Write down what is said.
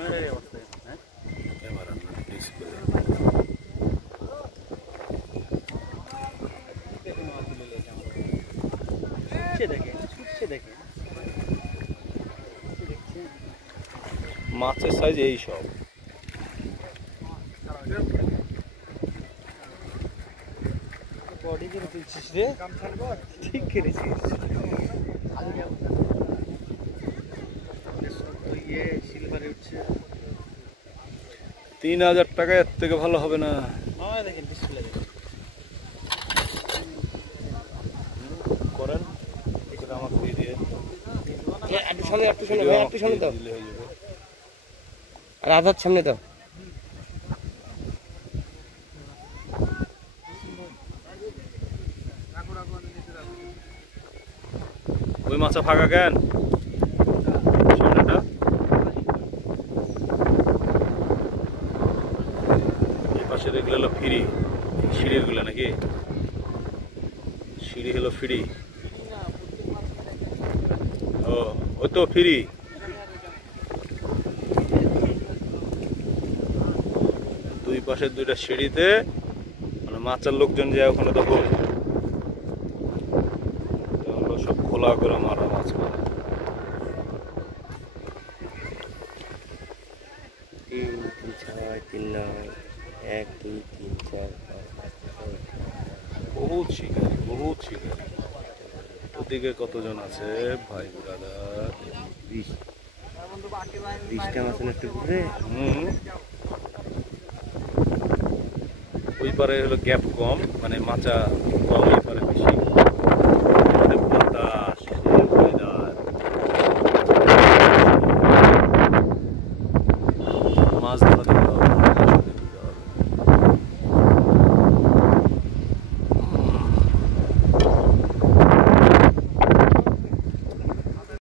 ক্যামেরার অবস্থা হ্যাঁ ক্যামেরা না ডিসপ্লে দেখে মাছের সাইজ এই সব বডি করে তুলছিস রে ঠিক করেছিস সিলভারে উঠছে 3000 টাকা এর থেকে ভালো হবে না দেখেন ডিসপ্লে দেখেন করেন এটা আমাকে দিয়ে দিয়ে একটু সামনে ভাই একটু সামনে দাও দিলে হয়ে যাবে আর আধার সামনে দাও ওই মাছা ফাঁকা কেন সামনেটা এই পাশে দেখলে হলো ফ্রি সিঁড়ির গুলো নাকি সিঁড়ি হলো ফ্রি ও ওই তো ফ্রি দুই পাশে দুইটা সিঁড়িতে মানে মাছের লোকজন যায় ওখানে তখন সব খোলা করে মারা মাছ মারা 3 6 3 9 1 2 3 4 বহুত শিকারি ওদিকে কতজন আছে ভাই ব্রাদার 20টা মাছ নষ্ট করে ওই পারে হলো গ্যাপ কম মানে মাচা কম ওই পারে বেশি বাতাস মাছ ধরা